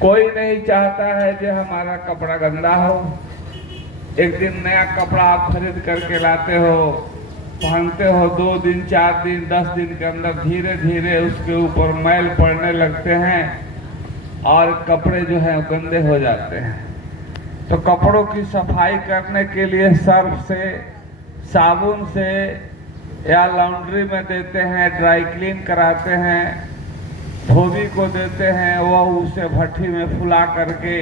कोई नहीं चाहता है कि हमारा कपड़ा गंदा हो। एक दिन नया कपड़ा आप खरीद करके लाते हो, पहनते हो, 2 दिन 4 दिन 10 दिन के अंदर धीरे धीरे उसके ऊपर मैल पड़ने लगते हैं और कपड़े जो हैं गंदे हो जाते हैं। तो कपड़ों की सफाई करने के लिए सर्फ से, साबुन से या लॉन्ड्री में देते हैं, ड्राई क्लीन कराते हैं, धोबी को देते हैं, वह उसे भट्ठी में फुला करके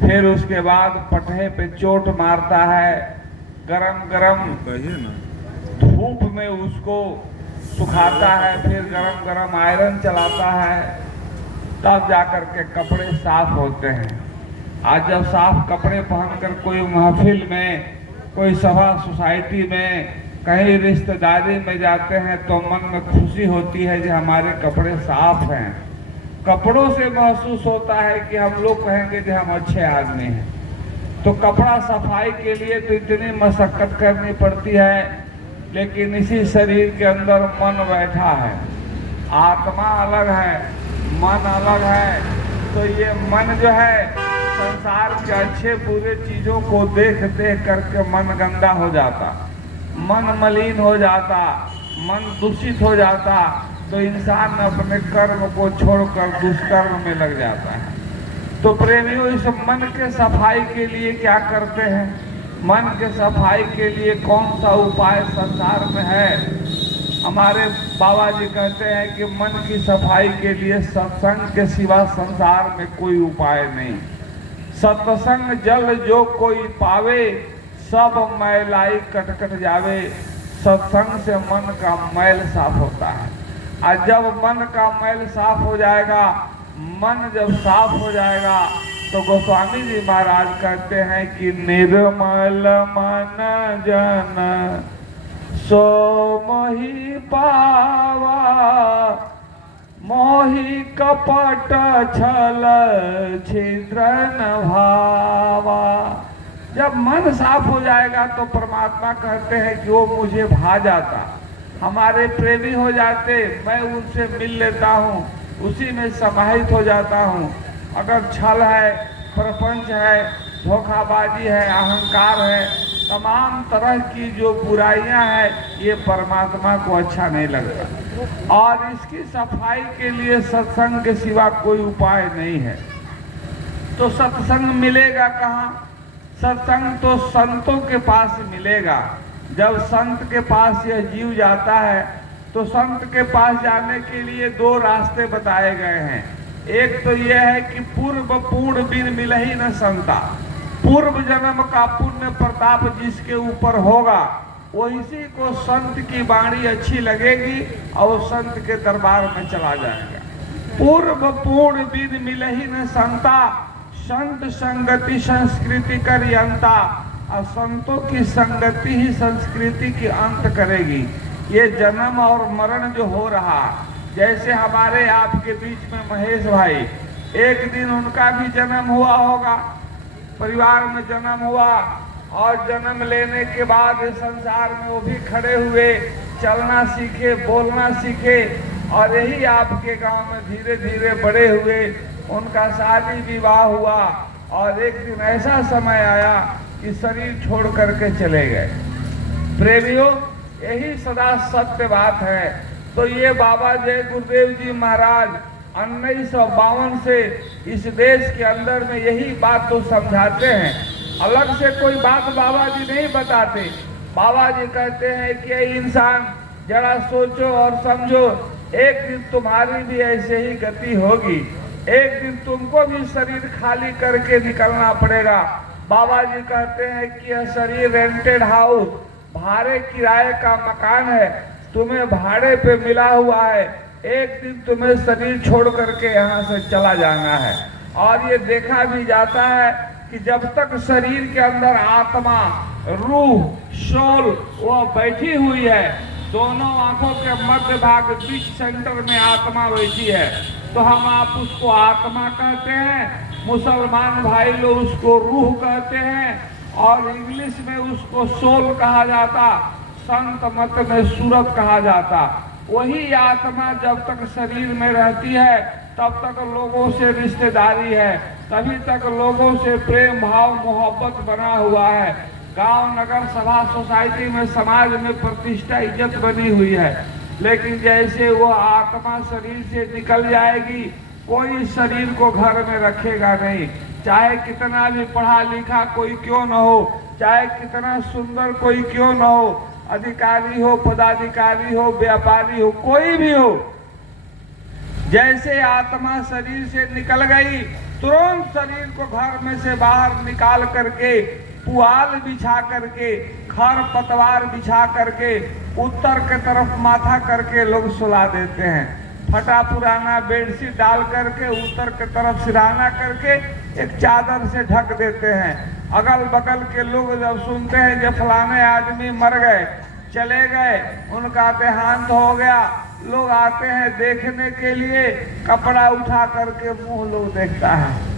फिर उसके बाद पटहे पे चोट मारता है, गरम गरम धूप में उसको सुखाता है, फिर गरम गरम आयरन चलाता है, तब जाकर के कपड़े साफ होते हैं। आज जब साफ कपड़े पहनकर कोई महफिल में, कोई सभा सोसाइटी में, कहीं रिश्तेदारी में जाते हैं तो मन में खुशी होती है कि हमारे कपड़े साफ हैं। कपड़ों से महसूस होता है कि हम लोग कहेंगे कि हम अच्छे आदमी हैं। तो कपड़ा सफाई के लिए तो इतनी मशक्कत करनी पड़ती है, लेकिन इसी शरीर के अंदर मन बैठा है, आत्मा अलग है, मन अलग है। तो ये मन जो है संसार के अच्छे बुरे चीजों को देख देख करके मन गंदा हो जाता, मन मलिन हो जाता, मन दूषित हो जाता, तो इंसान अपने कर्म को छोड़कर दुष्कर्म में लग जाता है। तो प्रेमियों, इस मन के सफाई के लिए क्या करते हैं? मन के सफाई के लिए कौन सा उपाय संसार में है? हमारे बाबा जी कहते हैं कि मन की सफाई के लिए सत्संग के सिवा संसार में कोई उपाय नहीं। सत्संग जल जो कोई पावे, सब मैलाई कट कट जावे। सत्संग से मन का मैल साफ होता है। और जब मन का मैल साफ हो जाएगा, मन जब साफ हो जाएगा, तो गोस्वामी जी महाराज कहते हैं कि निर्मल मन जन सो मोहि पावा, मोहि कपट छल छिद्र न भावा। जब मन साफ हो जाएगा तो परमात्मा कहते हैं कि वो मुझे भा जाता, हमारे प्रेमी हो जाते, मैं उनसे मिल लेता हूँ, उसी में समाहित हो जाता हूँ। अगर छल है, प्रपंच है, धोखाबाजी है, अहंकार है, तमाम तरह की जो बुराइयां हैं, ये परमात्मा को अच्छा नहीं लगता। और इसकी सफाई के लिए सत्संग के सिवा कोई उपाय नहीं है। तो सत्संग मिलेगा कहाँ? सत्संग तो संतों के पास मिलेगा। जब संत के पास यह जीव जाता है तो संत के पास जाने के लिए 2 रास्ते बताए गए हैं। एक तो यह है कि पूर्व पूर्ण बिन मिलहि न संता, पूर्व जन्म का पुण्य प्रताप जिसके ऊपर होगा वही को संत की वाणी अच्छी लगेगी और संत के दरबार में चला जाएगा। पूर्व पूर्ण बिन मिलहि न संता, संत संगति संस्कृति कर यंता। और संतों की संगति ही संस्कृति की अंत करेगी। ये जन्म और मरण जो हो रहा, जैसे हमारे आपके बीच में महेश भाई, एक दिन उनका भी जन्म हुआ होगा, परिवार में जन्म हुआ, और जन्म लेने के बाद संसार में वो भी खड़े हुए, चलना सीखे, बोलना सीखे, और यही आपके गांव में धीरे धीरे बड़े हुए। उनका शादी विवाह हुआ और एक दिन ऐसा समय आया कि शरीर छोड़ करके चले गए। प्रेमियों, यही सदा सत्य बात है। तो ये बाबा जय गुरुदेव जी महाराज 1952 से इस देश के अंदर में यही बात तो समझाते हैं। अलग से कोई बात बाबा जी नहीं बताते। बाबा जी कहते हैं कि इंसान जरा सोचो और समझो, एक दिन तुम्हारी भी ऐसे ही गति होगी, एक दिन तुमको भी शरीर खाली करके निकलना पड़ेगा। बाबा जी कहते हैं कि यह शरीर रेंटेड हाउस, भाड़े किराए का मकान है, तुम्हें भाड़े पे मिला हुआ है, एक दिन तुम्हें शरीर छोड़ करके यहाँ से चला जाना है। और ये देखा भी जाता है कि जब तक शरीर के अंदर आत्मा, रूह, सोल वो बैठी हुई है, दोनों आंखों के मध्य भाग बीच सेंटर में आत्मा बैठी है, तो हम आप उसको आत्मा कहते हैं। मुसलमान भाई लोग उसको रूह कहते हैं, और इंग्लिश में उसको सोल कहा जाता, संत मत में सूरत कहा जाता। वही आत्मा जब तक शरीर में रहती है तब तक लोगों से रिश्तेदारी है, तभी तक लोगों से प्रेम भाव मोहब्बत बना हुआ है। गांव नगर सभा सोसाइटी में समाज में प्रतिष्ठा इज्जत बनी हुई है। लेकिन जैसे वो आत्मा शरीर से निकल जाएगी, कोई शरीर को घर में रखेगा नहीं। चाहे कितना भी पढ़ा लिखा कोई क्यों न हो, चाहे कितना सुंदर कोई क्यों न हो, अधिकारी हो, पदाधिकारी हो, व्यापारी हो, कोई भी हो, जैसे आत्मा शरीर से निकल गई, तुरंत शरीर को घर में से बाहर निकाल करके पुआल बिछा करके, खर पतवार बिछा करके, उत्तर के तरफ माथा करके लोग सुला देते हैं। फटा पुराना बेडशीट डाल करके उत्तर के तरफ सिरहाना करके एक चादर से ढक देते हैं। अगल बगल के लोग जब सुनते हैं कि फलाने आदमी मर गए, चले गए, उनका देहांत हो गया, लोग आते हैं देखने के लिए, कपड़ा उठा करके मुंह लोग देखता है।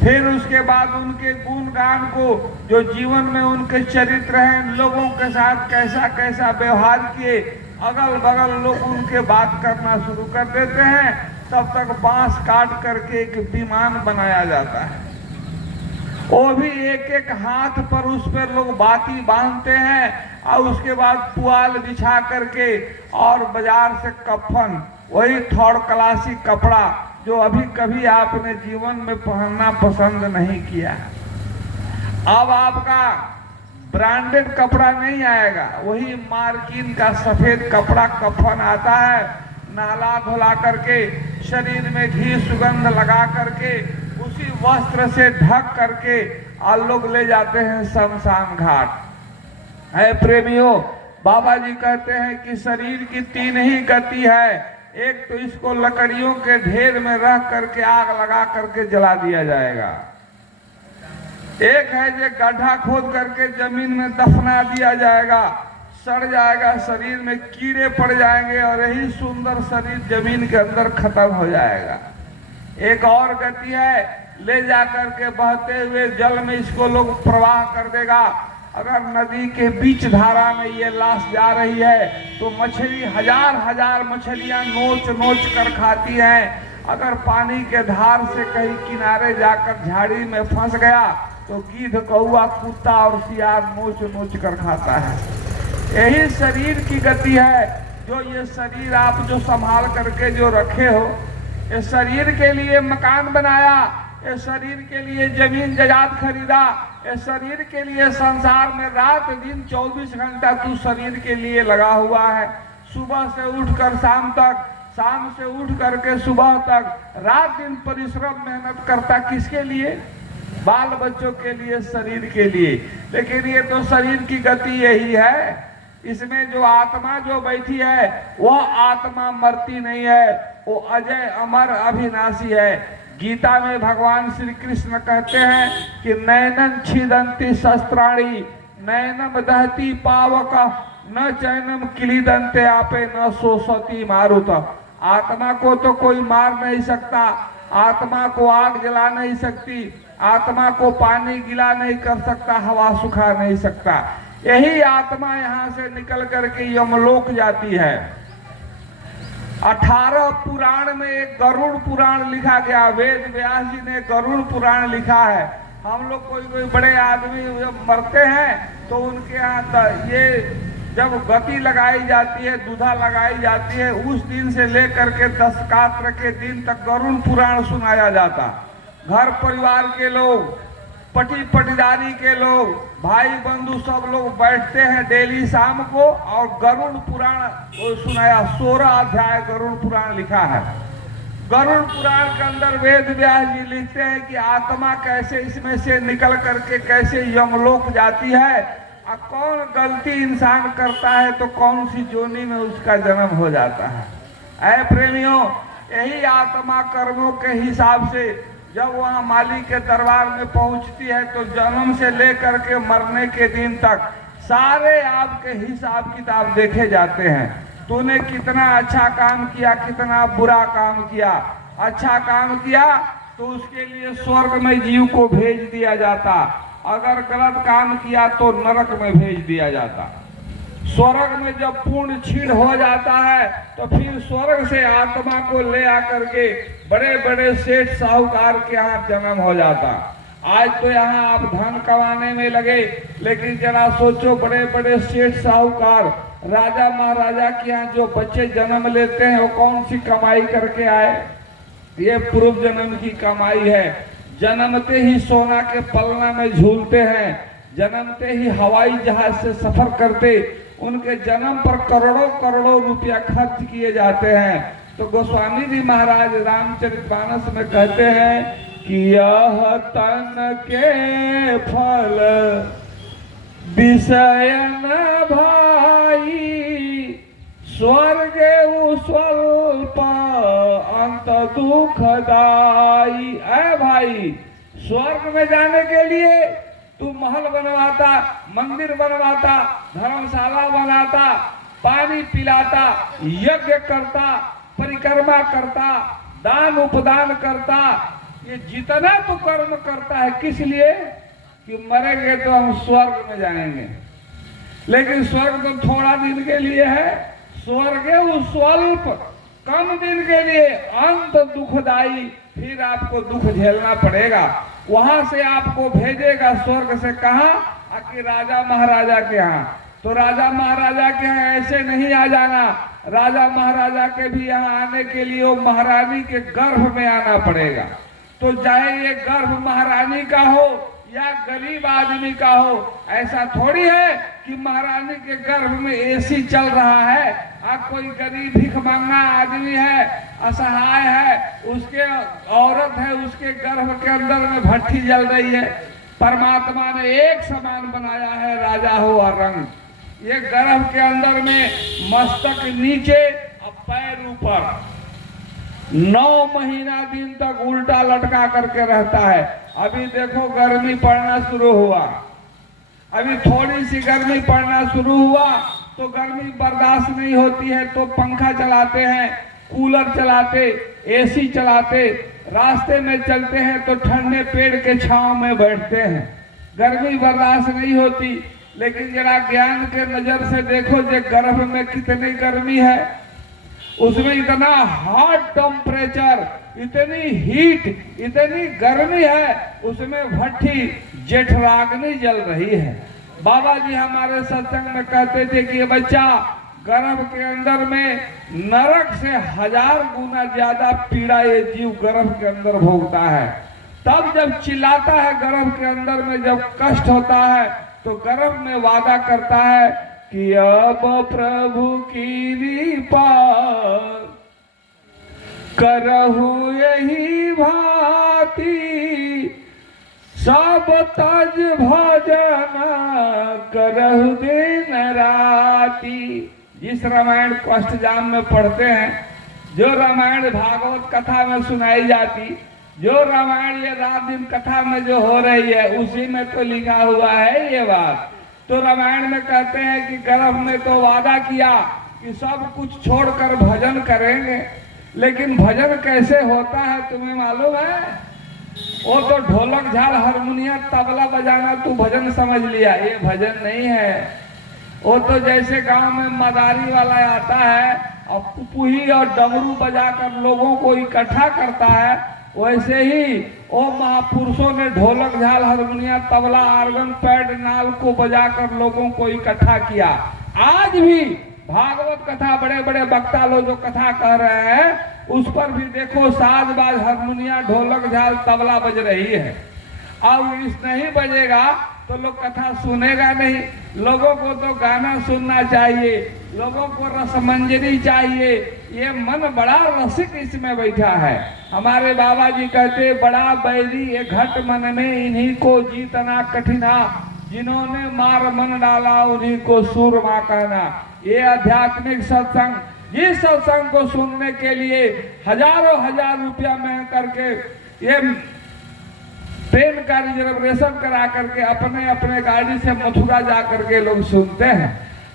फिर उसके बाद उनके गुणगान को, जो जीवन में उनके चरित्र हैं, लोगों के साथ कैसा कैसा व्यवहार किए, अगल बगल लोग उनके बात करना शुरू कर देते हैं। तब तक बांस काट करके एक विमान बनाया जाता है, वो भी एक एक हाथ पर उस पर लोग बाती बांधते हैं, और उसके बाद पुआल बिछा करके और बाजार से कफन, वही थर्ड क्लासी कपड़ा जो अभी कभी आपने जीवन में पहनना पसंद नहीं किया। अब आपका ब्रांडेड कपड़ा नहीं आएगा, वही मार्किन का सफेद कपड़ा कफन आता है, नहला धुला करके, शरीर में घी सुगंध लगा करके, उसी वस्त्र से ढक करके और लोग ले जाते हैं शमशान घाट। है प्रेमियों, बाबा जी कहते हैं कि शरीर की तीन ही गति है। एक तो इसको लकड़ियों के ढेर में रख करके आग लगा करके जला दिया जाएगा। एक है जो गड्ढा खोद करके जमीन में दफना दिया जाएगा, सड़ जाएगा, शरीर में कीड़े पड़ जाएंगे और यही सुंदर शरीर जमीन के अंदर खत्म हो जाएगा। एक और गति है, ले जाकर के बहते हुए जल में इसको लोग प्रवाह कर देगा। अगर नदी के बीच धारा में ये लाश जा रही है तो मछली हजार हजार मछलियां नोच नोच कर खाती हैं। अगर पानी के धार से कहीं किनारे जाकर झाड़ी में फंस गया तो गिद्ध, कौआ, कुत्ता और सियार नोच नोच कर खाता है। यही शरीर की गति है। जो ये शरीर आप जो संभाल करके जो रखे हो, ये शरीर के लिए मकान बनाया, ये शरीर के लिए जमीन जायदाद खरीदा, ये शरीर के लिए संसार में रात दिन 24 घंटा तू शरीर के लिए लगा हुआ है। सुबह से उठकर शाम तक, शाम से उठ करके सुबह तक, रात दिन परिश्रम मेहनत करता, किसके लिए? बाल बच्चों के लिए, शरीर के लिए। लेकिन ये तो शरीर की गति यही है। इसमें जो आत्मा जो बैठी है वह आत्मा मरती नहीं है, वो अजय अमर अविनाशी है। गीता में भगवान श्री कृष्ण कहते हैं कि नैनम छिदंती शस्त्राणी नैनम दहती पावक न चैनम किलीदंते आपे न सोसती मारुत। आत्मा को तो कोई मार नहीं सकता, आत्मा को आग जला नहीं सकती, आत्मा को पानी गिला नहीं कर सकता, हवा सुखा नहीं सकता। यही आत्मा यहाँ से निकल करके यमलोक जाती है। 18 पुराण में एक गरुड़ पुराण लिखा गया, वेद व्यास जी ने गरुड़ पुराण लिखा है। हम लोग कोई कोई बड़े आदमी जब मरते हैं तो उनके यहाँ ये जब गति लगाई जाती है, दूधा लगाई जाती है, उस दिन से लेकर के दशकात्र के दिन तक गरुड़ पुराण सुनाया जाता। घर परिवार के लोग, पटी पटीदारी के लोग, भाई बंधु सब लोग बैठते हैं डेली शाम को और गरुड़ पुराण सुनाया। 16 अध्याय गरुड़ पुराण लिखा है। गरुड़ पुराण के अंदर वेद व्यास जी लिखते हैं कि आत्मा कैसे इसमें से निकल करके कैसे यमलोक जाती है और कौन गलती इंसान करता है तो कौन सी जोनी में उसका जन्म हो जाता है। ऐ प्रेमियों, यही आत्मा कर्मों के हिसाब से जब वहाँ मालिक के दरबार में पहुँचती है तो जन्म से लेकर के मरने के दिन तक सारे आपके हिसाब किताब देखे जाते हैं। तूने कितना अच्छा काम किया, कितना बुरा काम किया। अच्छा काम किया तो उसके लिए स्वर्ग में जीव को भेज दिया जाता, अगर गलत काम किया तो नरक में भेज दिया जाता। स्वर्ग में जब पूर्ण क्षीण हो जाता है तो फिर स्वर्ग से आत्मा को ले आकर के बड़े बड़े सेठ साहूकार के यहाँ जन्म हो जाता। आज तो यहाँ आप धन कमाने में लगे, लेकिन जरा सोचो बड़े बड़े सेठ साहूकार राजा महाराजा के यहाँ जो बच्चे जन्म लेते हैं वो कौन सी कमाई करके आए? ये पूर्व जन्म की कमाई है। जन्मते ही सोना के पलना में झूलते हैं, जन्मते ही हवाई जहाज से सफर करते, उनके जन्म पर करोड़ों करोड़ों रुपया खर्च किए जाते हैं। तो गोस्वामी जी महाराज रामचरितमानस में कहते हैं कि यह तन के फल विषय न भाई, स्वर्ग स्वल्प अंत दुखदाई। ऐ भाई, स्वर्ग में जाने के लिए तू महल बनवाता, मंदिर बनवाता, धर्मशाला बनाता, पानी पिलाता, यज्ञ करता, परिक्रमा करता, दान उपदान करता, ये जितना तू कर्म करता है किस लिए? कि मरेंगे तो हम स्वर्ग में जाएंगे। लेकिन स्वर्ग तो थोड़ा दिन के लिए है, स्वर्ग स्वल्प कम दिन के लिए, अंत दुखदाई, फिर आपको दुख झेलना पड़ेगा। वहां से आपको भेजेगा स्वर्ग से, कहां? आके राजा महाराजा के यहाँ। तो राजा महाराजा के यहाँ ऐसे नहीं आ जाना, राजा महाराजा के भी यहाँ आने के लिए वो महारानी के गर्भ में आना पड़ेगा। तो चाहे ये गर्भ महारानी का हो या गरीब आदमी का हो, ऐसा थोड़ी है कि महारानी के गर्भ में एसी चल रहा है, अब कोई गरीब भिख मांगना आदमी है, असहाय है, उसके औरत है, उसके गर्भ के अंदर में भट्टी जल रही है। परमात्मा ने एक समान बनाया है, राजा हो और रंग। ये गर्भ के अंदर में मस्तक नीचे और पैर ऊपर 9 महीना दिन तक उल्टा लटका करके रहता है। अभी देखो गर्मी पड़ना शुरू हुआ, अभी थोड़ी सी गर्मी पड़ना शुरू हुआ तो गर्मी बर्दाश्त नहीं होती है तो पंखा चलाते हैं, कूलर चलाते, एसी चलाते, रास्ते में चलते हैं तो ठंडे पेड़ के छांव में बैठते हैं। गर्मी बर्दाश्त नहीं होती, लेकिन जरा ज्ञान के नजर से देखो जो गर्भ में कितनी गर्मी है, उसमें इतना हार्ड टेम्परेचर, इतनी हीट, इतनी गर्मी है, उसमें भट्टी जेठराग्नि जल रही है। बाबा जी हमारे सत्संग में कहते थे कि ये बच्चा गर्भ के अंदर में नरक से 1000 गुना ज्यादा पीड़ा ये जीव गर्भ के अंदर भोगता है। तब जब चिल्लाता है गर्भ के अंदर में, जब कष्ट होता है तो गर्भ में वादा करता है कि अब प्रभु की कृपा करहु यही भांति, सब तज भजन करहु दिन राति। जिस रामायण को अष्टजाम में पढ़ते हैं, जो रामायण भागवत कथा में सुनाई जाती, जो रामायण ये रात दिन कथा में जो हो रही है, उसी में तो लिखा हुआ है ये बात। तो रामायण में कहते हैं कि गर्भ में तो वादा किया कि सब कुछ छोड़कर भजन करेंगे, लेकिन भजन कैसे होता है तुम्हें मालूम है? वो तो ढोलक झाल हारमोनियम तबला बजाना तू भजन समझ लिया, ये भजन नहीं है। वो तो जैसे गांव में मदारी वाला आता है और पुही और डमरू बजाकर लोगों को इकट्ठा करता है, वैसे ही वो महापुरुषों ने ढोलक झाल हारमोनियम तबला आर्गन पैड नाल को बजाकर लोगों को इकट्ठा किया। आज भी भागवत कथा बड़े बड़े वक्ता लोग जो कथा कह रहे हैं, उस पर भी देखो साज बाज हारमोनियम ढोलक झाल तबला बज रही है। अब इस नहीं बजेगा तो लोग कथा सुनेगा नहीं। लोगों को तो गाना सुनना चाहिए, लोगों को रसमंजरी चाहिए। ये मन बड़ा रसिक इसमें बैठा है। हमारे बाबा जी कहते बड़ा बैरी ये घट मन में, इन्हीं को जीतना कठिना, जिन्होंने मार मन डाला उन्हीं को सूरमा कहना। ये आध्यात्मिक सत्संग, जिस सत्संग को सुनने के लिए हजारों हजार रुपया में करके ये ट्रेन का रिजर्वेशन करा करके अपने अपने गाड़ी से मथुरा जा करके लोग सुनते हैं।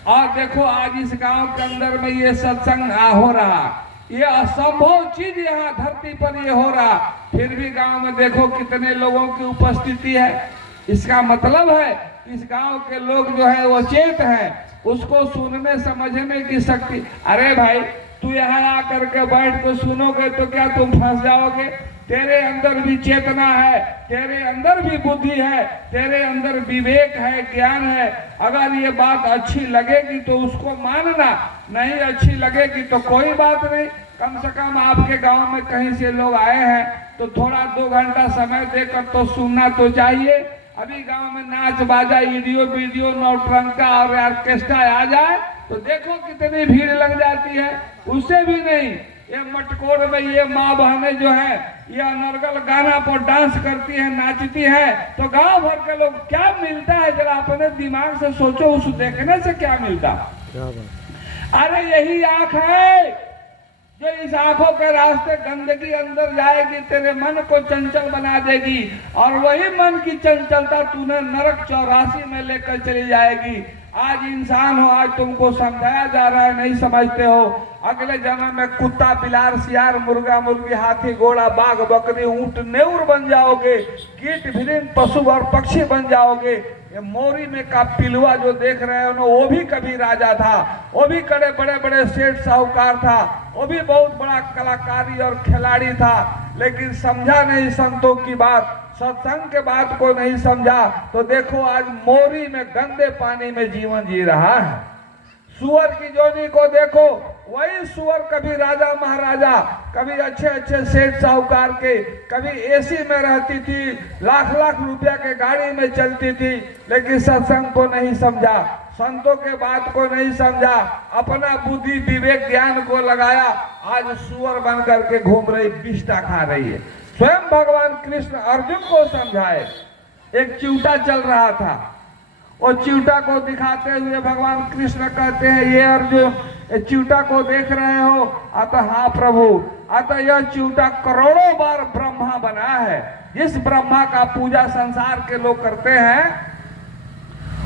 और देखो आज इस गांव के अंदर में ये सत्संग हो रहा, ये असंभव चीज यहाँ धरती पर ये हो रहा, फिर भी गांव में देखो कितने लोगों की उपस्थिति है। इसका मतलब है इस गांव के लोग जो है वो चेत हैं। उसको सुनने समझने की शक्ति। अरे भाई, तू यहाँ आकर के बैठ के सुनोगे तो क्या तुम फंस जाओगे? तेरे अंदर भी चेतना है, तेरे अंदर भी बुद्धि है, तेरे अंदर विवेक है, ज्ञान है। अगर ये बात अच्छी लगेगी तो उसको मानना, नहीं अच्छी लगेगी तो कोई बात नहीं। कम से कम आपके गांव में कहीं से लोग आए हैं तो थोड़ा 2 घंटा समय देकर तो सुनना तो चाहिए। अभी गांव में नाच बाजा, वीडियो वीडियो, नौटंका और ऑर्केस्ट्रा आ जाए तो देखो कितनी भीड़ लग जाती है। उससे भी नहीं, ये मटकोर में ये माँ बहनें जो है ये अनर्गल गाना पर डांस करती है, नाचती है, तो गांव भर के लोग क्या मिलता है? जरा अपने दिमाग से सोचो, उस देखने से क्या मिलता? अरे यही आंख है जो इस आंखों के रास्ते गंदगी अंदर जाएगी, तेरे मन को चंचल बना देगी, और वही मन की चंचलता तूने नरक 84 में लेकर चली जाएगी। आज इंसान हो, आज तुमको समझाया जा रहा है, नहीं समझते हो। अगले जन्म में कुत्ता, बिलार, सियार, मुर्गा, मुर्गी, हाथी, घोड़ा, बाघ, बकरी, ऊंट, नेउर बन जाओगे, कीट, भिन्न पशु और पक्षी बन जाओगे। ये मोरी में का पिलुआ जो देख रहे हो ना, वो भी कभी राजा था, वो भी बड़े बड़े सेठ साहूकार था, वो भी बहुत बड़ा कलाकारी और खिलाड़ी था, लेकिन समझा नहीं संतों की बात, सत्संग के बात को नहीं समझा। तो देखो आज मोरी में गंदे पानी में जीवन जी रहा है। सुअर की जोनी को देखो, वही सुअर कभी राजा महाराजा, कभी अच्छे अच्छे सेठ साहूकार के, कभी एसी में रहती थी, लाख लाख रुपया के गाड़ी में चलती थी, लेकिन सत्संग को नहीं समझा, संतों के बात को नहीं समझा, अपना बुद्धि विवेक ज्ञान को लगाया, आज सुअर बन करके घूम रही, बिष्टा खा रही है। स्वयं भगवान कृष्ण अर्जुन को समझाए। एक चिवटा चल रहा था, और चिवटा को दिखाते हुए भगवान कृष्ण कहते हैं, ये अर्जुन, चिवटा को देख रहे हो? अतः हाँ प्रभु, अतः यह चिवटा करोड़ों बार ब्रह्मा बना है। जिस ब्रह्मा का पूजा संसार के लोग करते हैं,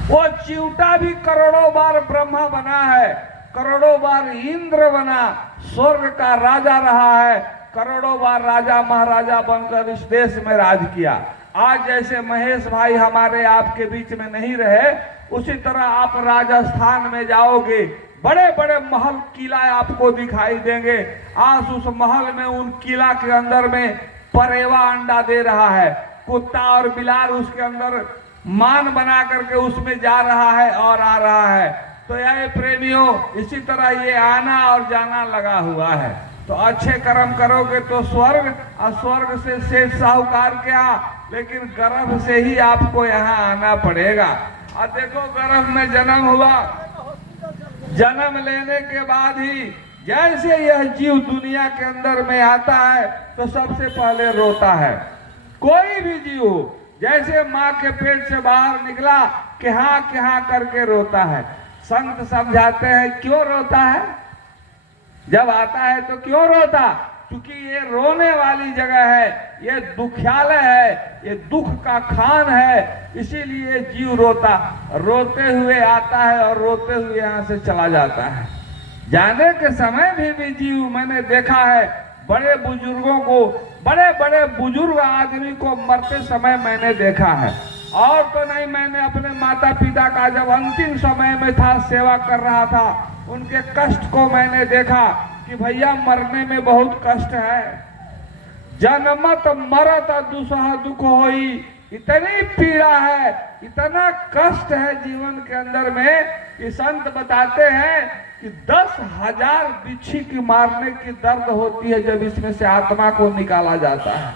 वो चिवटा भी करोड़ों बार ब्रह्मा बना है, करोड़ों बार इंद्र बना, स्वर्ग का राजा रहा है, करोड़ों बार राजा महाराजा बनकर इस देश में राज किया। आज जैसे महेश भाई हमारे आपके बीच में नहीं रहे, उसी तरह आप राजस्थान में जाओगे, बड़े बड़े महल किला आपको दिखाई देंगे। आज उस महल में, उन किला के अंदर में परेवा अंडा दे रहा है, कुत्ता और बिलार उसके अंदर मान बना करके उसमें जा रहा है और आ रहा है। तो ये प्रेमियों, इसी तरह ये आना और जाना लगा हुआ है। तो अच्छे कर्म करोगे तो स्वर्ग, और स्वर्ग से सेठ साहूकार क्या, लेकिन गर्भ से ही आपको यहाँ आना पड़ेगा। और देखो, गर्भ में जन्म हुआ, जन्म लेने के बाद ही जैसे यह जीव दुनिया के अंदर में आता है तो सबसे पहले रोता है। कोई भी जीव हो, जैसे माँ के पेट से बाहर निकला क्या करके रोता है। संत समझाते हैं क्यों रोता है, जब आता है तो क्यों रोता? क्योंकि ये रोने वाली जगह है, ये दुख्यालय है, ये दुख का खान है, इसीलिए जीव रोता, रोते हुए आता है और रोते हुए यहाँ से चला जाता है। जाने के समय भी जीव, मैंने देखा है बड़े बुजुर्गों को, बड़े बड़े बुजुर्ग आदमी को मरते समय मैंने देखा है। और तो नहीं, मैंने अपने माता पिता का जब अंतिम समय में था, सेवा कर रहा था, उनके कष्ट को मैंने देखा कि भैया मरने में बहुत कष्ट है। जन्मत मरत दुसह दुख होई, इतनी पीड़ा है, इतना कष्ट है जीवन के अंदर में कि संत बताते हैं कि 10,000 बिच्छी की मारने की दर्द होती है जब इसमें से आत्मा को निकाला जाता है।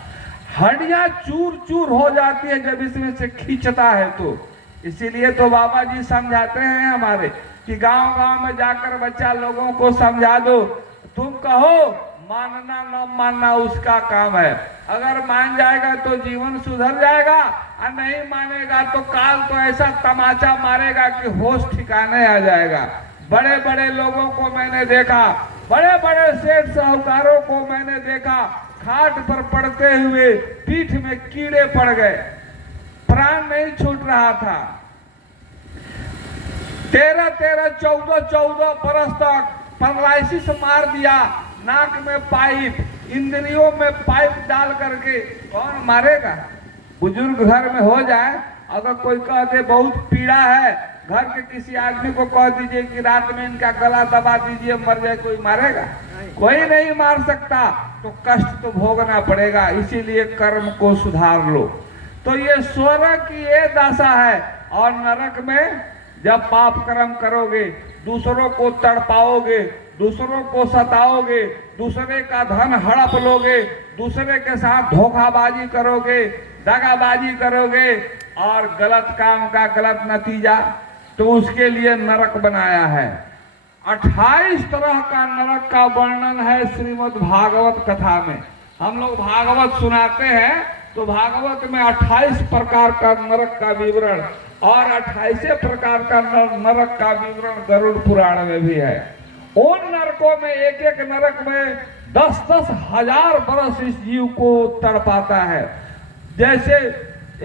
हड्डियां चूर चूर हो जाती है जब इसमें से खींचता है। तो इसीलिए तो बाबा जी समझाते हैं हमारे कि गांव गांव में जाकर बच्चा लोगों को समझा दो, तुम कहो मानना न मानना उसका काम है, अगर मान जाएगा तो जीवन सुधर जाएगा, और नहीं मानेगा तो काल तो ऐसा तमाचा मारेगा कि होश ठिकाने आ जाएगा। बड़े बड़े लोगों को मैंने देखा, बड़े बड़े सेठ साहूकारों को मैंने देखा, खाट पर पड़ते हुए पीठ में कीड़े पड़ गए, प्राण नहीं छूट रहा था। 13-13, 14-14 बरस तक पैरालिसिस मार दिया, नाक में पाइप, इंद्रियों में पाइप डाल करके कौन मारेगा? बुजुर्ग घर में हो जाए, अगर कोई कह दे बहुत पीड़ा है घर के किसी आदमी को कह दीजिए कि रात में इनका गला दबा दीजिए, मर जाए, कोई मारेगा? कोई नहीं मार सकता। तो कष्ट तो भोगना पड़ेगा, इसीलिए कर्म को सुधार लो। तो ये स्वर्ग की ये दशा है। और नरक में जब पाप कर्म करोगे, दूसरों को तड़पाओगे, दूसरों को सताओगे, दूसरे का धन हड़प लोगे, दूसरे के साथ धोखाबाजी करोगे, दगाबाजी करोगे और गलत काम का गलत नतीजा, तो उसके लिए नरक बनाया है। 28 तरह का नरक का वर्णन है श्रीमद् भागवत कथा में। हम लोग भागवत सुनाते हैं तो भागवत में 28 प्रकार का नरक का विवरण और 28 प्रकार का नरक का विवरण गरुड़ पुराण में भी है। उन नरकों में एक एक नरक में 10-10 हजार बरस इस जीव को तड़पाता है। जैसे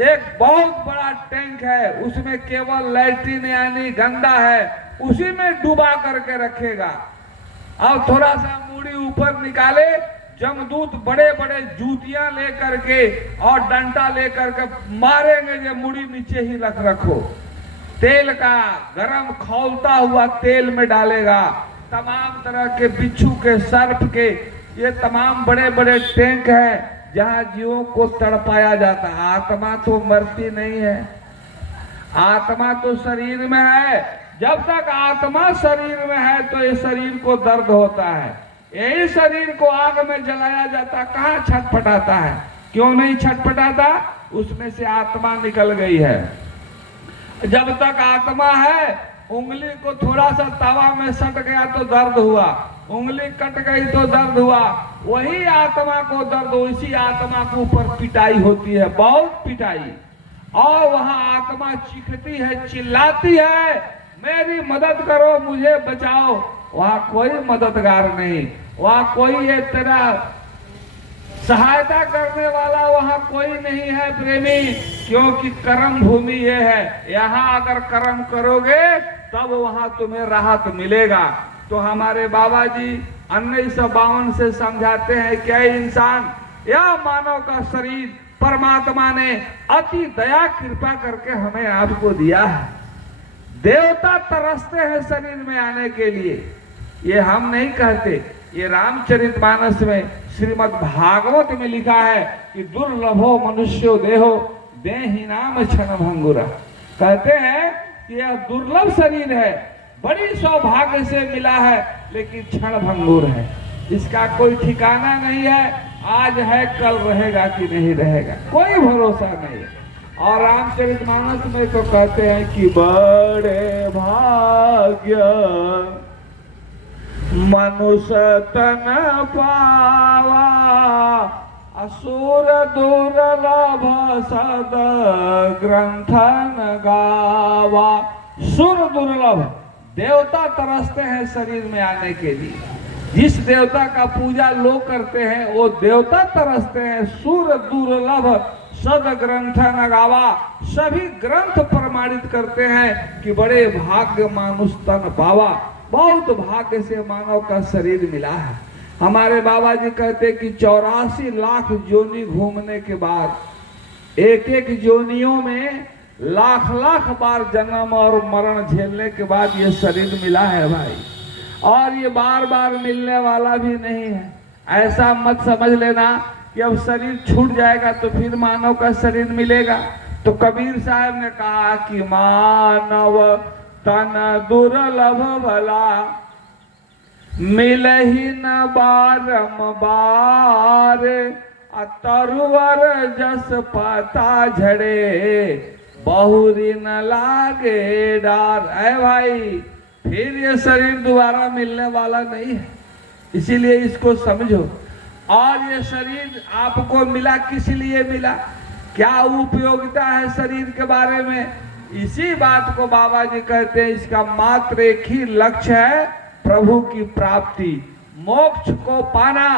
एक बहुत बड़ा टैंक है, उसमें केवल लैट्रिन यानी गंदा है, उसी में डुबा करके रखेगा। अब थोड़ा सा मूड़ी ऊपर निकाले, जमदूत बड़े बड़े जूतियां लेकर के और डंडा लेकर के मारेंगे, जो मूड़ी नीचे ही रखो। तेल का गरम खौलता हुआ तेल में डालेगा, तमाम तरह के बिच्छू के, सर्प के, ये तमाम बड़े बड़े टैंक हैं जहां जीवों को तड़पाया जाता है। आत्मा तो मरती नहीं है, आत्मा तो शरीर में है। जब तक आत्मा शरीर में है तो ये शरीर को दर्द होता है। यही शरीर को आग में जलाया जाता, कहाँ छटपटाता है? क्यों नहीं छटपटाता? उसमें से आत्मा निकल गई है। जब तक आत्मा है, उंगली को थोड़ा सा तवा में सट गया तो दर्द हुआ, उंगली कट गई तो दर्द हुआ, वही आत्मा को दर्द, उसी आत्मा के ऊपर पिटाई होती है, बहुत पिटाई। और वहां आत्मा चीखती है, चिल्लाती है, मेरी मदद करो, मुझे बचाओ। वहां कोई मददगार नहीं, वहां कोई ये तेरा सहायता करने वाला वहां कोई नहीं है प्रेमी, क्योंकि कर्म भूमि ये है। यहाँ अगर कर्म करोगे तब वहां तुम्हें राहत मिलेगा। तो हमारे बाबा जी 1952 से समझाते हैं, क्या इंसान या मानव का शरीर परमात्मा ने अति दया कृपा करके हमें आपको दिया है। देवता तरसते हैं शरीर में आने के लिए, ये हम नहीं कहते, ये रामचरितमानस में श्रीमद् भागवत में लिखा है कि दुर्लभो मनुष्यो देहो देहि नाम क्षण भंगुरा। कहते हैं कि यह दुर्लभ शरीर है, बड़ी सौभाग्य से मिला है, लेकिन क्षण भंगुर है, इसका कोई ठिकाना नहीं है। आज है, कल रहेगा कि नहीं रहेगा, कोई भरोसा नहीं है। और रामचरितमानस में तो कहते हैं कि बड़े भाग्य मनुष्य तन पावा, असुर दुर्लभ सद ग्रंथन गावा। सुर दुर्लभ, देवता तरसते हैं शरीर में आने के लिए। जिस देवता का पूजा लोग करते हैं वो देवता तरसते हैं। सुर दुर्लभ सद ग्रंथ नगावा, सभी ग्रंथ प्रमाणित करते हैं कि बड़े भाग्य मानुष तन पावा, बहुत भाग्य से मानव का शरीर मिला है। हमारे बाबा जी कहते कि 84 लाख जोनी घूमने के बाद, एक एक जोनियों में लाख लाख बार जन्म और मरण झेलने के बाद ये शरीर मिला है भाई, और ये बार बार मिलने वाला भी नहीं है। ऐसा मत समझ लेना कि अब शरीर छूट जाएगा तो फिर मानव का शरीर मिलेगा। तो कबीर साहब ने कहा कि मानव तन दुर्लभ भला, मिलहि न बारंबार, तरुवर जस पता झड़े, बहुरी न लागे डार। ऐ भाई, फिर ये शरीर दोबारा मिलने वाला नहीं है, इसीलिए इसको समझो। और ये शरीर आपको मिला किस लिए मिला, क्या उपयोगिता है शरीर के बारे में, इसी बात को बाबा जी कहते हैं। इसका मात्र एक ही लक्ष्य है, प्रभु की प्राप्ति, मोक्ष को पाना,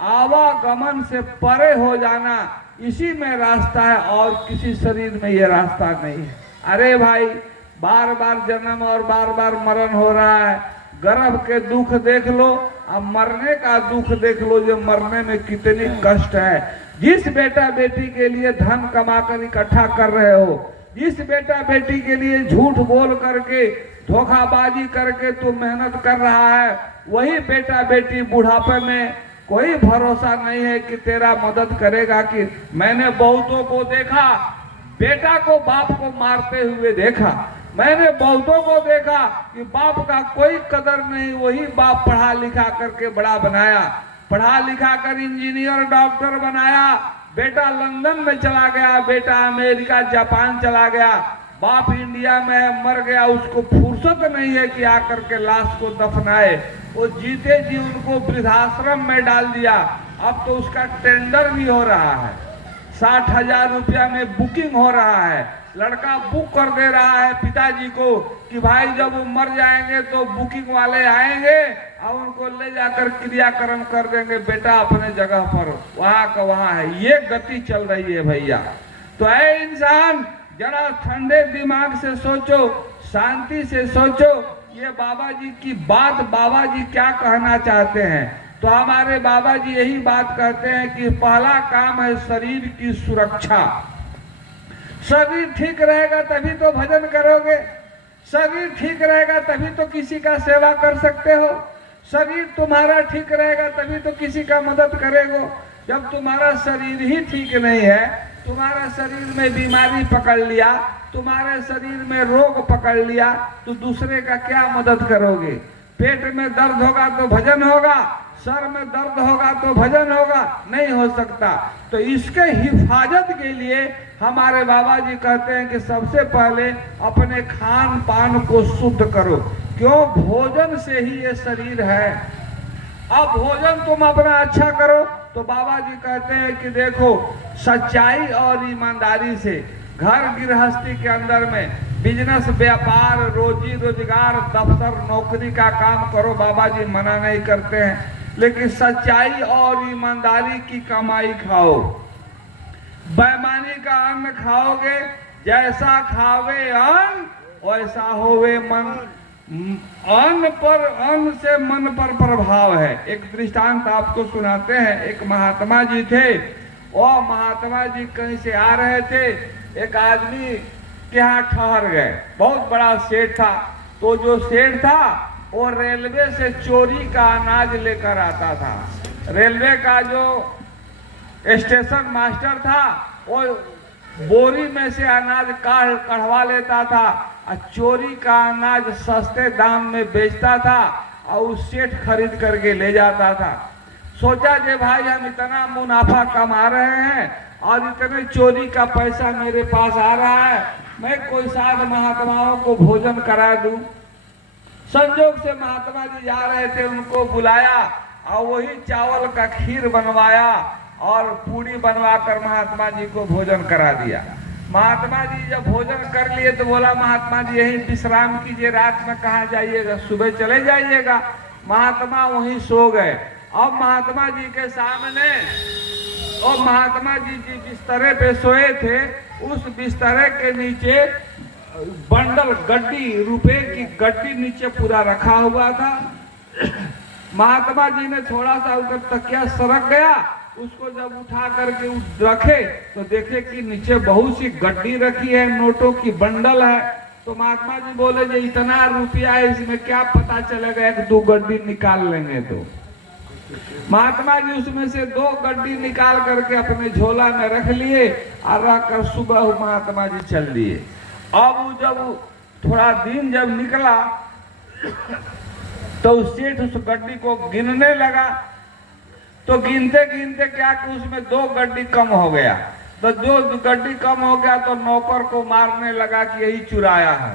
आवागमन से परे हो जाना, इसी में रास्ता है, और किसी शरीर में ये रास्ता नहीं है। अरे भाई, बार बार जन्म और बार बार मरण हो रहा है। गर्भ के दुख देख लो, अब मरने का दुख देख लो, जो मरने में कितनी कष्ट है। जिस बेटा बेटी के लिए धन कमाकर इकट्ठा कर रहे हो, जिस बेटा बेटी के लिए झूठ बोल करके धोखाबाजी करके तू मेहनत कर रहा है, वही बेटा बेटी बुढ़ापे में कोई भरोसा नहीं है कि तेरा मदद करेगा। कि मैंने बहुतों को देखा, बेटा को बाप को मारते हुए देखा। मैंने बहुतों को देखा कि बाप का कोई कदर नहीं, वही बाप पढ़ा लिखा करके बड़ा बनाया, पढ़ा लिखा कर इंजीनियर डॉक्टर बनाया। बेटा लंदन में चला गया, बेटा अमेरिका जापान चला गया, बाप इंडिया में मर गया। उसको फुर्सत नहीं है कि आकर के लाश को दफनाए। वो जीते जी उनको वृद्धाश्रम में डाल दिया। अब तो उसका टेंडर भी हो रहा है, 60,000 रुपया में बुकिंग हो रहा है। लड़का बुक कर दे रहा है पिताजी को कि भाई जब वो मर जाएंगे तो बुकिंग वाले आएंगे और उनको ले जाकर क्रियाक्रम कर देंगे, बेटा अपने जगह पर वहां का वहां है। ये गति चल रही है भैया। तो ऐ इंसान, जरा ठंडे दिमाग से सोचो, शांति से सोचो, ये बाबा जी की बात, बाबा जी क्या कहना चाहते हैं। तो हमारे बाबा जी यही बात कहते हैं कि पहला काम है शरीर की सुरक्षा। शरीर ठीक रहेगा तभी तो भजन करोगे, शरीर ठीक रहेगा तभी तो किसी का सेवा कर सकते हो, शरीर तुम्हारा ठीक रहेगा तभी तो किसी का मदद करेगो। जब तुम्हारा शरीर ही ठीक नहीं है, तुम्हारा शरीर में बीमारी पकड़ लिया, तुम्हारे शरीर में रोग पकड़ लिया, तो दूसरे का क्या मदद करोगे। पेट में दर्द होगा तो भजन होगा, सर में दर्द होगा तो भजन होगा, नहीं हो सकता। तो इसके हिफाजत के लिए हमारे बाबा जी कहते हैं कि सबसे पहले अपने खान पान को शुद्ध करो। क्यों? भोजन से ही ये शरीर है। अब भोजन तुम अपना अच्छा करो तो बाबा जी कहते हैं कि देखो, सच्चाई और ईमानदारी से घर गृहस्थी के अंदर में बिजनेस व्यापार रोजी रोजगार दफ्तर नौकरी का काम करो, बाबा जी मना नहीं करते हैं, लेकिन सच्चाई और ईमानदारी की कमाई खाओ। बेईमानी का अन्न खाओगे, जैसा खावे अन्न वैसा होवे मन। अन्न से मन पर प्रभाव है। एक दृष्टांत आपको सुनाते हैं। एक महात्मा जी थे, और महात्मा जी कहीं से आ रहे थे, एक आदमी के यहाँ ठहर गए। बहुत बड़ा सेठ था। तो जो सेठ था वो रेलवे से चोरी का अनाज लेकर आता था। रेलवे का जो स्टेशन मास्टर था वो बोरी में से अनाज कढ़वा लेता था और चोरी का अनाज सस्ते दाम में बेचता था और उस सेठ खरीद करके ले जाता था। सोचा जे भाई हम इतना मुनाफा कमा रहे हैं और इतने चोरी का पैसा मेरे पास आ रहा है, मैं कोई साध महात्माओं को भोजन करा दूं। संजोग से महात्मा जी जा रहे थे, उनको बुलाया और वही चावल का खीर बनवाया और पूरी बनवा कर महात्मा जी को भोजन करा दिया। महात्मा जी जब भोजन कर लिए तो बोला, महात्मा जी यही विश्राम कीजिए, रात में कहाँ जाइएगा, सुबह चले जाइएगा। महात्मा वहीं सो गए। अब महात्मा जी के सामने, और महात्मा जी बिस्तरे पे सोए थे, उस बिस्तरे के नीचे बंडल गड्डी, रुपए की गड्डी नीचे पूरा रखा हुआ था। महात्मा जी ने थोड़ा सा उधर तकिया सरक गया, उसको जब उठा करके रखे तो देखे कि नीचे बहुत सी गड्डी रखी है, नोटों की बंडल है। तो महात्मा जी बोले, जो इतना रुपया है इसमें क्या पता चलेगा, एक दो गड्डी निकाल लेंगे। तो महात्मा जी उसमें से 2 गड्डी निकाल करके अपने झोला में रख लिए और रखकर सुबह महात्मा जी चल दिए। अब जब थोड़ा दिन जब निकला तो सेठ उस गड्डी को गिनने लगा। तो गिनते गिनते क्या कि उसमें 2 गड्डी कम हो गया। तो जो गड्डी कम हो गया तो नौकर को मारने लगा कि यही चुराया है।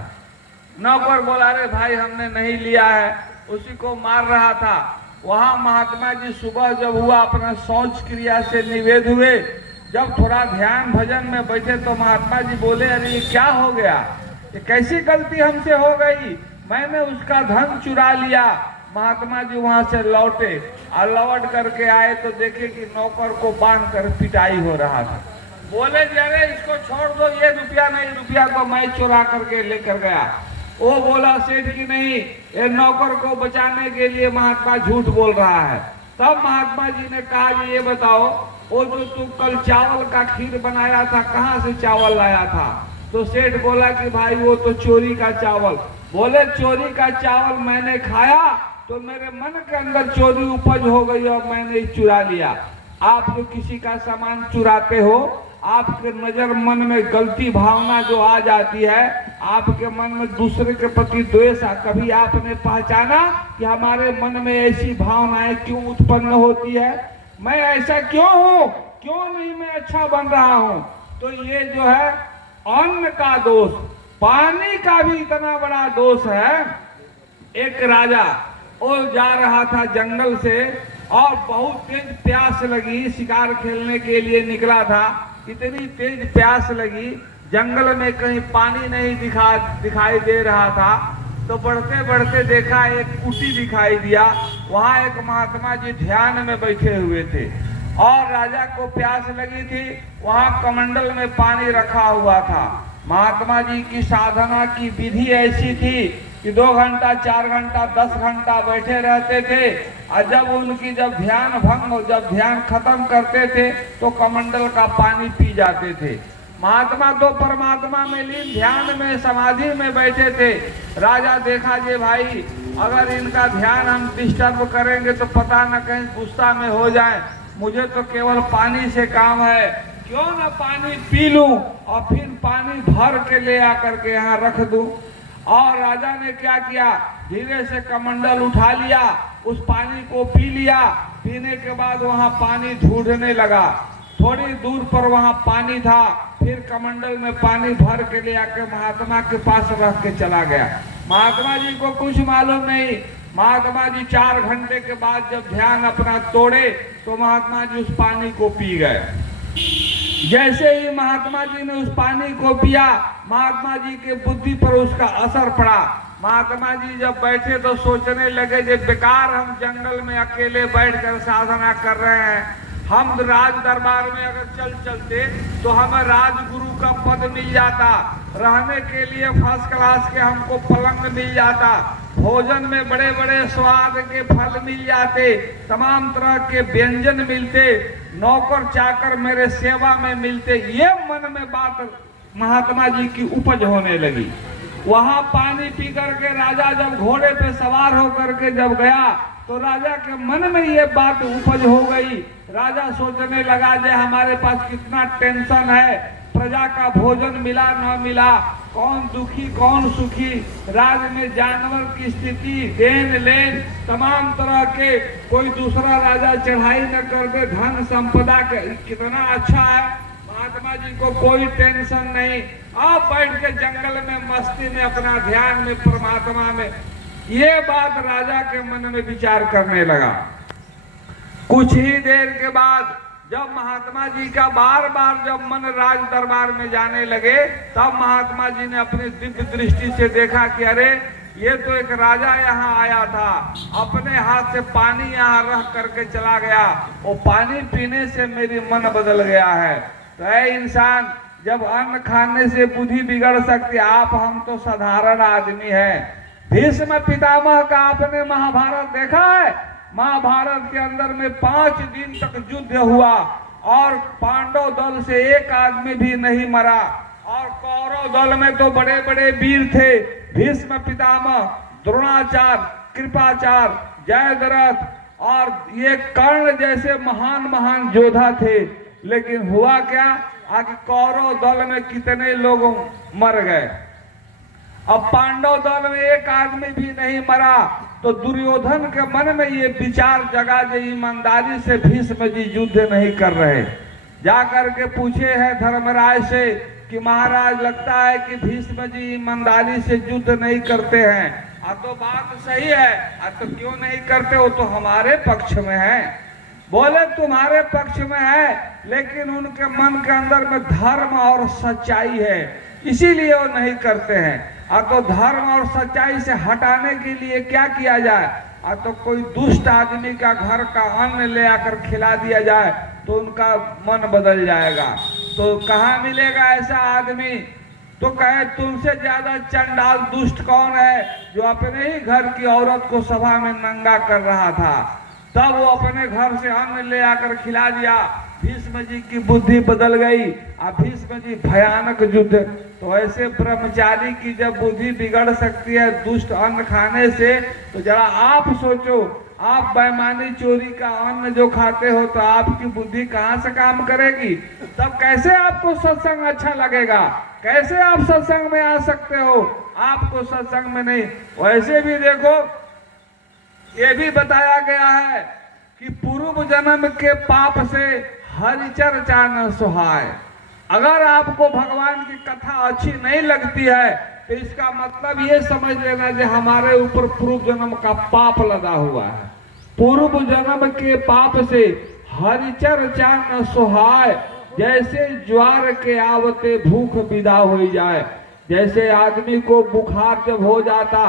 नौकर बोला, अरे भाई हमने नहीं लिया है, उसी को मार रहा था। वहां महात्मा जी सुबह जब हुआ अपना शौच क्रिया से निवेद हुए, जब थोड़ा ध्यान भजन में बैठे तो महात्मा जी बोले, अरे ये क्या हो गया, ये कैसी गलती हमसे हो गई, मैंने उसका धन चुरा लिया। महात्मा जी वहां से लौटे और लौट करके आए तो देखे कि नौकर को बांध कर पिटाई हो रहा था। बोले जी, अरे इसको छोड़ दो, ये रुपया नहीं, रुपया तो मैं चुरा करके लेकर गया। वो बोला सेठ की नहीं, ये नौकर को बचाने के लिए महात्मा झूठ बोल रहा है। तब महात्मा जी ने कहा, ये बताओ, वो जो तू कल चावल का खीर बनाया था, कहाँ से चावल लाया था? तो सेठ बोला कि भाई वो तो चोरी का चावल। बोले चोरी का चावल मैंने खाया तो मेरे मन के अंदर चोरी उपज हो गई और मैंने चुरा लिया। आप जो किसी का सामान चुराते हो, आपके नजर मन में गलती भावना जो आ जाती है, आपके मन में दूसरे के प्रति द्वेष, कभी आपने पहचाना कि हमारे मन में ऐसी भावनाएं क्यों उत्पन्न होती है? मैं ऐसा क्यों हूं, क्यों नहीं मैं अच्छा बन रहा हूं? तो ये जो है अन्न का दोष, पानी का भी इतना बड़ा दोष है। एक राजा वो जा रहा था जंगल से और बहुत तेज प्यास लगी, शिकार खेलने के लिए निकला था। इतनी तेज प्यास लगी, जंगल में कहीं पानी नहीं दिखाई दे रहा था। तो बढ़ते बढ़ते देखा एक कुटी दिखाई दिया, वहां एक महात्मा जी ध्यान में बैठे हुए थे और राजा को प्यास लगी थी। वहां कमंडल में पानी रखा हुआ था। महात्मा जी की साधना की विधि ऐसी थी कि 2 घंटा 4 घंटा 10 घंटा बैठे रहते थे और जब ध्यान भंग, जब ध्यान खत्म करते थे तो कमंडल का पानी पी जाते थे। महात्मा तो परमात्मा में लीन ध्यान में समाधि में बैठे थे। राजा देखा जे भाई अगर इनका ध्यान हम डिस्टर्ब करेंगे तो पता न कहीं गुस्सा में हो जाए, मुझे तो केवल पानी से काम है, क्यों ना पानी पी लूं और फिर पानी भर के ले आकर के यहाँ रख दूं। और राजा ने क्या किया, धीरे से कमंडल उठा लिया, उस पानी को पी लिया। पीने के बाद वहां पानी ढूंढने लगा, थोड़ी दूर पर वहां पानी था, फिर कमंडल में पानी भर के ले आकर महात्मा के पास रख के चला गया। महात्मा जी को कुछ मालूम नहीं। महात्मा जी 4 घंटे के बाद जब ध्यान अपना तोड़े तो महात्मा जी उस पानी को पी गए। जैसे ही महात्मा जी ने उस पानी को पिया, महात्मा जी के बुद्धि पर उसका असर पड़ा। महात्मा जी जब बैठे तो सोचने लगे कि बेकार हम जंगल में अकेले बैठकर साधना कर रहे हैं। हम राज दरबार में अगर चलते तो हमें राजगुरु का पद मिल जाता, रहने के लिए फर्स्ट क्लास के हमको पलंग मिल जाता, भोजन में बड़े बड़े स्वाद के फल मिल जाते, तमाम तरह के व्यंजन मिलते, नौकर चाकर मेरे सेवा में मिलते। ये मन में बात महात्मा जी की उपज होने लगी। वहां पानी पी करके राजा जब घोड़े पे सवार होकर के जब गया तो राजा के मन में ये बात उपज हो गई। राजा सोचने लगा जे हमारे पास कितना टेंशन है, प्रजा का भोजन मिला न मिला, कौन दुखी कौन सुखी, राज्य में जानवर की स्थिति, देन लेन, तमाम तरह के, कोई दूसरा राजा चढ़ाई न कर दे, धन संपदा कितना अच्छा है। महात्मा जी को कोई टेंशन नहीं, आप बैठ के जंगल में मस्ती में अपना ध्यान में परमात्मा में। ये बात राजा के मन में विचार करने लगा। कुछ ही देर के बाद जब महात्मा जी का बार बार जब मन राज दरबार में जाने लगे, तब महात्मा जी ने अपनी दिव्य दृष्टि से देखा कि अरे ये तो एक राजा यहाँ आया था, अपने हाथ से पानी यहाँ रख करके चला गया, वो पानी पीने से मेरी मन बदल गया है। तो ऐ इंसान, जब अन्न खाने से बुद्धि बिगड़ सकती, आप हम तो साधारण आदमी हैं। भीष्म पितामह का आपने महाभारत देखा है? महाभारत के अंदर में 5 दिन तक युद्ध हुआ और पांडव दल से एक आदमी भी नहीं मरा, और कौरव दल में तो बड़े बड़े वीर थे, भीष्म पितामह, द्रोणाचार्य, कृपाचार्य, जयद्रथ और ये कर्ण जैसे महान महान योद्धा थे। लेकिन हुआ क्या, आगे कौरव दल में कितने लोग मर गए, अब पांडव दल में एक आदमी भी नहीं मरा। तो दुर्योधन के मन में ये विचार जगा जो ईमानदारी से भीष्म जी युद्ध नहीं कर रहे। जाकर के पूछे हैं धर्मराज से कि महाराज लगता है कि भीष्म जी ईमानदारी से युद्ध नहीं करते हैं। तो बात सही है, तो क्यों नहीं करते, वो तो हमारे पक्ष में है। बोले तुम्हारे पक्ष में है, लेकिन उनके मन के अंदर में धर्म और सच्चाई है, इसीलिए वो नहीं करते हैं। तो धर्म और सच्चाई से हटाने के लिए क्या किया जाए, तो कोई दुष्ट आदमी का घर का अन्न ले आकर खिला दिया जाए तो उनका मन बदल जाएगा। तो कहाँ मिलेगा ऐसा आदमी? तो कहे तुमसे ज्यादा चंडाल दुष्ट कौन है जो अपने ही घर की औरत को सभा में नंगा कर रहा था, तब वो अपने घर से अन्न ले आकर खिला दिया। भीष्म भीष्म जी की बुद्धि बदल गई, अब भीष्म जी भयानक युद्ध। तो ऐसे ब्रह्मचारी की जब बुद्धि बिगड़ सकती है दुष्ट अन्न खाने से, तो जरा आप सोचो, आप बेईमानी चोरी का अन्न जो खाते हो तो आपकी बुद्धि कहाँ से काम करेगी? तब कैसे आपको सत्संग अच्छा लगेगा? कैसे आप सत्संग में आ सकते हो? आपको सत्संग में नहीं। वैसे भी देखो, ये भी बताया गया है कि पूर्व जन्म के पाप से हरिचर्चा न सुहाय। अगर आपको भगवान की कथा अच्छी नहीं लगती है तो इसका मतलब ये समझ लेना कि हमारे ऊपर पूर्व जन्म का पाप लगा हुआ है। पूर्व जन्म के पाप से हरिचर्चा न सुहाय। जैसे ज्वार के आवते भूख विदा हो जाए, जैसे आदमी को बुखार जब हो जाता,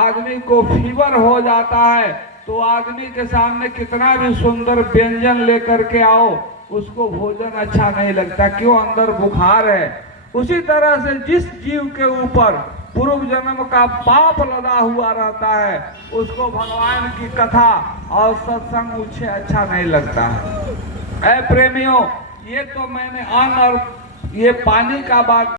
आदमी को फीवर हो जाता है, तो आदमी के सामने कितना भी सुंदर व्यंजन लेकर के आओ, उसको भोजन अच्छा नहीं लगता, क्यों? अंदर बुखार है। उसी तरह से जिस जीव के ऊपर पूर्व जन्म का पाप लगा हुआ रहता है, उसको भगवान की कथा और सत्संग उससे अच्छा नहीं लगता है। ऐ प्रेमियों, ये तो मैंने अन्न और ये पानी का बात